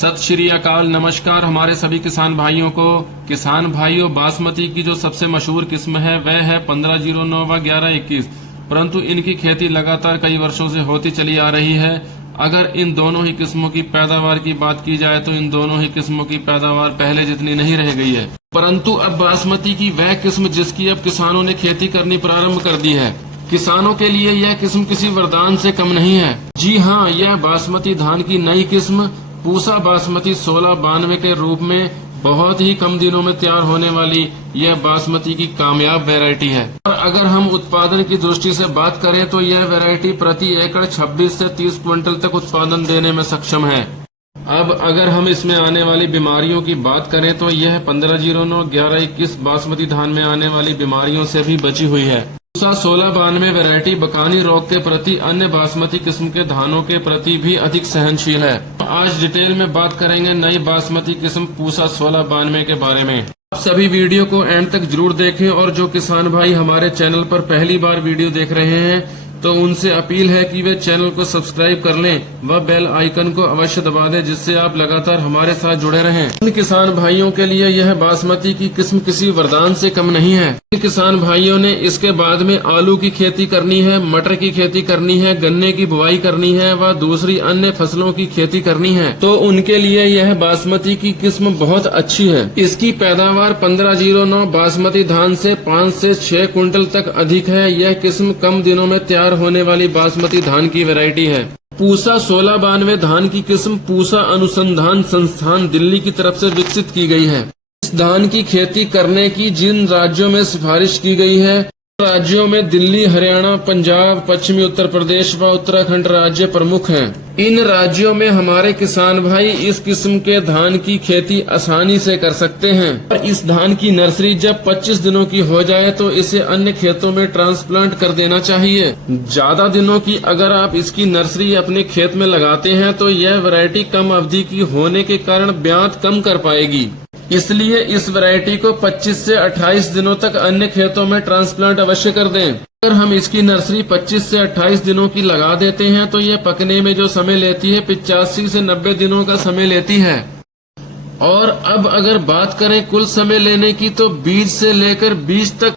सत श्री अकाल, नमस्कार हमारे सभी किसान भाइयों को। किसान भाइयों, बासमती की जो सबसे मशहूर किस्म है वह है 1509 व 1121, परंतु इनकी खेती लगातार कई वर्षों से होती चली आ रही है। अगर इन दोनों ही किस्मों की पैदावार की बात की जाए तो इन दोनों ही किस्मों की पैदावार पहले जितनी नहीं रह गई है, परंतु अब बासमती की वह किस्म जिसकी अब किसानों ने खेती करनी प्रारंभ कर दी है, किसानों के लिए यह किस्म किसी वरदान से कम नहीं है। जी हाँ, यह बासमती धान की नई किस्म पूसा बासमती 1692 के रूप में बहुत ही कम दिनों में तैयार होने वाली यह बासमती की कामयाब वैरायटी है। और अगर हम उत्पादन की दृष्टि से बात करें तो यह वैरायटी प्रति एकड़ 26 से 30 क्विंटल तक उत्पादन देने में सक्षम है। अब अगर हम इसमें आने वाली बीमारियों की बात करें तो यह 1509 1121 बासमती धान में आने वाली बीमारियों से भी बची हुई है। पूसा 1692 वैरायटी बकानी रोग के प्रति अन्य बासमती किस्म के धानों के प्रति भी अधिक सहनशील है। आज डिटेल में बात करेंगे नई बासमती किस्म पूसा 1692 के बारे में। आप सभी वीडियो को एंड तक जरूर देखें और जो किसान भाई हमारे चैनल पर पहली बार वीडियो देख रहे हैं तो उनसे अपील है कि वे चैनल को सब्सक्राइब कर लें व बेल आइकन को अवश्य दबा दें, जिससे आप लगातार हमारे साथ जुड़े रहें। इन किसान भाइयों के लिए यह बासमती की किस्म किसी वरदान से कम नहीं है। इन किसान भाइयों ने इसके बाद में आलू की खेती करनी है, मटर की खेती करनी है, गन्ने की बुआई करनी है व दूसरी अन्य फसलों की खेती करनी है, तो उनके लिए यह बासमती की किस्म बहुत अच्छी है। इसकी पैदावार 1509 बासमती धान से 5 से 6 क्विंटल तक अधिक है। यह किस्म कम दिनों में तैयार होने वाली बासमती धान की वैरायटी है। पूसा 1692 धान की किस्म पूसा अनुसंधान संस्थान दिल्ली की तरफ से विकसित की गई है। इस धान की खेती करने की जिन राज्यों में सिफारिश की गई है, राज्यों में दिल्ली, हरियाणा, पंजाब, पश्चिमी उत्तर प्रदेश व उत्तराखंड राज्य प्रमुख हैं। इन राज्यों में हमारे किसान भाई इस किस्म के धान की खेती आसानी से कर सकते हैं। और इस धान की नर्सरी जब 25 दिनों की हो जाए तो इसे अन्य खेतों में ट्रांसप्लांट कर देना चाहिए। ज्यादा दिनों की अगर आप इसकी नर्सरी अपने खेत में लगाते हैं तो यह वैरायटी कम अवधि की होने के कारण ब्यात कम कर पाएगी। इसलिए इस वैरायटी को 25 से 28 दिनों तक अन्य खेतों में ट्रांसप्लांट अवश्य कर दें। अगर हम इसकी नर्सरी 25 से 28 दिनों की लगा देते हैं तो ये पकने में जो समय लेती है 85 से 90 दिनों का समय लेती है। और अब अगर बात करें कुल समय लेने की तो बीज से लेकर बीज तक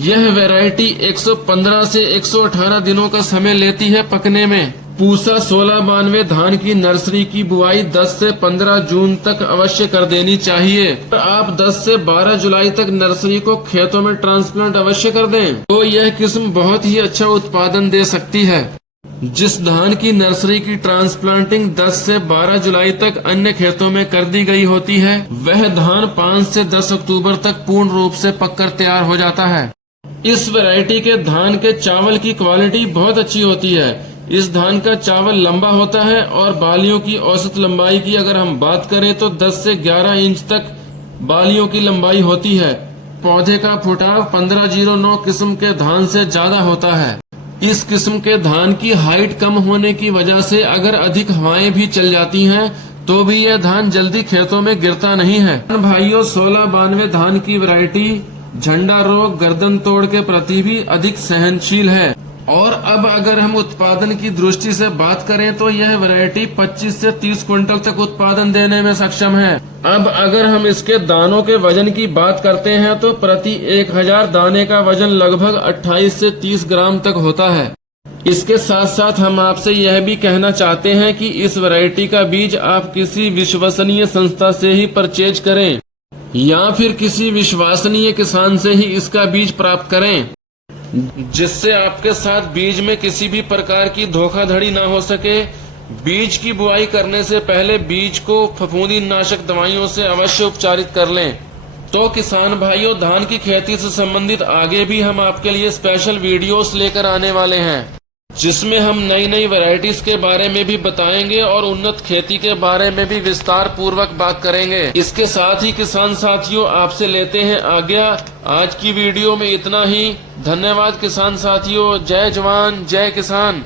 यह वैरायटी 115 से 118 दिनों का समय लेती है पकने में। पूसा 1692 धान की नर्सरी की बुआई 10 से 15 जून तक अवश्य कर देनी चाहिए। आप 10 से 12 जुलाई तक नर्सरी को खेतों में ट्रांसप्लांट अवश्य कर दें तो यह किस्म बहुत ही अच्छा उत्पादन दे सकती है। जिस धान की नर्सरी की ट्रांसप्लांटिंग 10 से 12 जुलाई तक अन्य खेतों में कर दी गई होती है, वह धान 5 से 10 अक्टूबर तक पूर्ण रूप से पककर तैयार हो जाता है। इस वैरायटी के धान के चावल की क्वालिटी बहुत अच्छी होती है। इस धान का चावल लंबा होता है और बालियों की औसत लंबाई की अगर हम बात करें तो 10 से 11 इंच तक बालियों की लंबाई होती है। पौधे का फुटाव 1509 किस्म के धान से ज्यादा होता है। इस किस्म के धान की हाइट कम होने की वजह से अगर अधिक हवाएं भी चल जाती हैं तो भी यह धान जल्दी खेतों में गिरता नहीं है। भाइयों, 1692 धान की वैरायटी झंडा रोग, गर्दन तोड़ के प्रति भी अधिक सहनशील है। और अब अगर हम उत्पादन की दृष्टि से बात करें तो यह वैरायटी 25 से 30 क्विंटल तक उत्पादन देने में सक्षम है। अब अगर हम इसके दानों के वजन की बात करते हैं तो प्रति 1000 दाने का वजन लगभग 28 से 30 ग्राम तक होता है। इसके साथ साथ हम आपसे यह भी कहना चाहते हैं कि इस वैरायटी का बीज आप किसी विश्वसनीय संस्था से ही परचेज करें या फिर किसी विश्वसनीय किसान से ही इसका बीज प्राप्त करें, जिससे आपके साथ बीज में किसी भी प्रकार की धोखाधड़ी ना हो सके। बीज की बुआई करने से पहले बीज को फफूंदी नाशक दवाइयों से अवश्य उपचारित कर लें। तो किसान भाइयों, धान की खेती से संबंधित आगे भी हम आपके लिए स्पेशल वीडियोस लेकर आने वाले हैं, जिसमें हम नई नई वैरायटीज के बारे में भी बताएंगे और उन्नत खेती के बारे में भी विस्तार पूर्वक बात करेंगे। इसके साथ ही किसान साथियों, आपसे लेते हैं आज्ञा। आज की वीडियो में इतना ही। धन्यवाद किसान साथियों। जय जवान जय किसान।